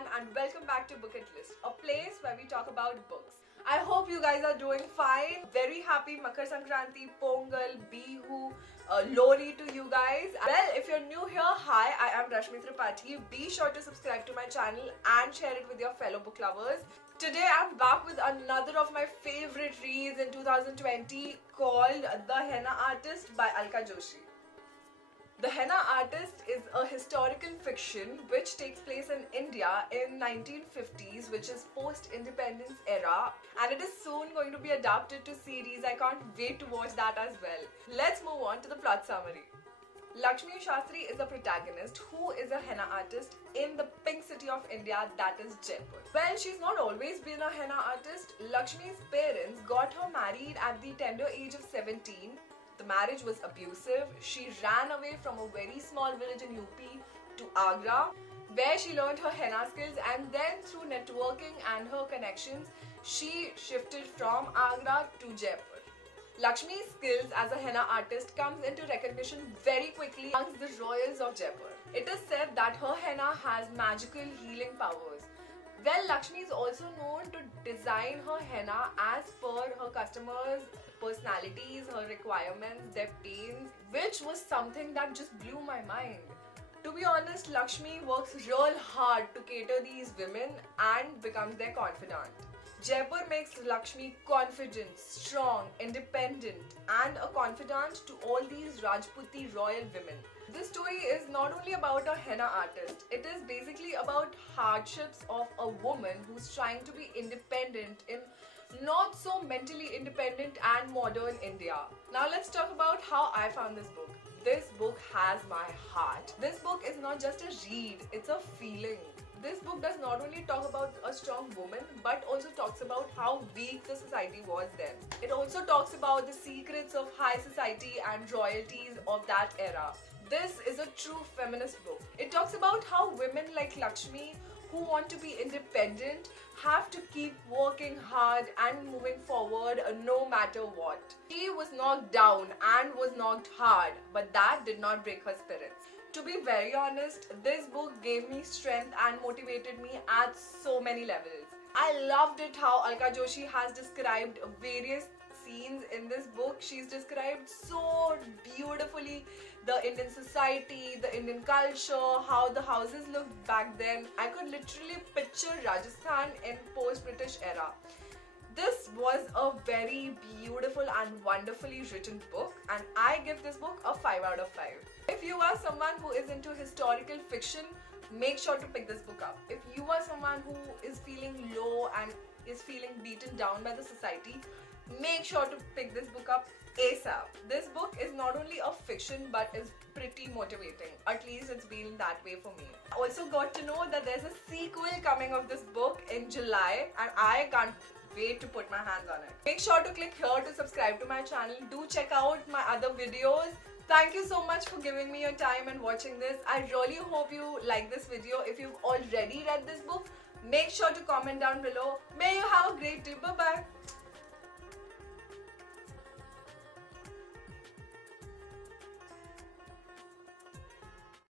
everyone and welcome back to Bucket List, a place where we talk about books. I hope you guys are doing fine. Very happy Makar Sankranti, Pongal, Bihu, Lori to you guys. Well, if you're new here, hi, I am Rashmi Tripathi. Be sure to subscribe to my channel and share it with your fellow book lovers. Today I'm back with another of my favorite reads in 2020 called The Henna Artist by Alka Joshi. The Henna Artist is a historical fiction which takes place in India in 1950s, which is post-independence era, and it is soon going to be adapted to series. I can't wait to watch that as well. Let's move on to the plot summary. Lakshmi Shastri is the protagonist who is a henna artist in the pink city of India, that is Jaipur. Well, she's not always been a henna artist. Lakshmi's parents got her married at the tender age of 17. The marriage was abusive. She ran away from a very small village in UP to Agra, where she learned her henna skills, and then through networking and her connections, she shifted from Agra to Jaipur. Lakshmi's skills as a henna artist comes into recognition very quickly amongst the royals of Jaipur. It is said that her henna has magical healing powers. Well, Lakshmi is also known to design her henna as per her customers' personalities, her requirements, their pains, which was something that just blew my mind. To be honest, Lakshmi works real hard to cater these women and becomes their confidant. Jaipur makes Lakshmi confident, strong, independent, and a confidant to all these Rajputi royal women. This story is not only about a henna artist, it is basically about hardships of a woman who's trying to be independent in not so mentally independent and modern India. Now let's talk about how I found this book. This book has my heart. This book is not just a read, it's a feeling. This book does not only talk about a strong woman but also talks about how weak the society was then. It also talks about the secrets of high society and royalties of that era. This is a true feminist book. It talks about how women like Lakshmi who want to be independent have to keep working hard and moving forward no matter what. She was knocked down and was knocked hard, but that did not break her spirits. To be very honest, this book gave me strength and motivated me at so many levels. I loved it how Alka Joshi has described various scenes in this book. She's described so beautifully the Indian society, the Indian culture, how the houses looked back then. I could literally picture Rajasthan in post-British era. This was a very beautiful and wonderfully written book, and I give this book a 5 out of 5. If you are someone who is into historical fiction, make sure to pick this book up. If you are someone who is feeling low and is feeling beaten down by the society, make sure to pick this book up ASAP. This book is not only a fiction but is pretty motivating. At least it's been that way for me. I also got to know that there's a sequel coming of this book in July, and I can't wait to put my hands on it. Make sure to click here to subscribe to my channel. Do check out my other videos. Thank you so much for giving me your time and watching this. I really hope you like this video. If you've already read this book, make sure to comment down below. May you have a great day. Bye bye.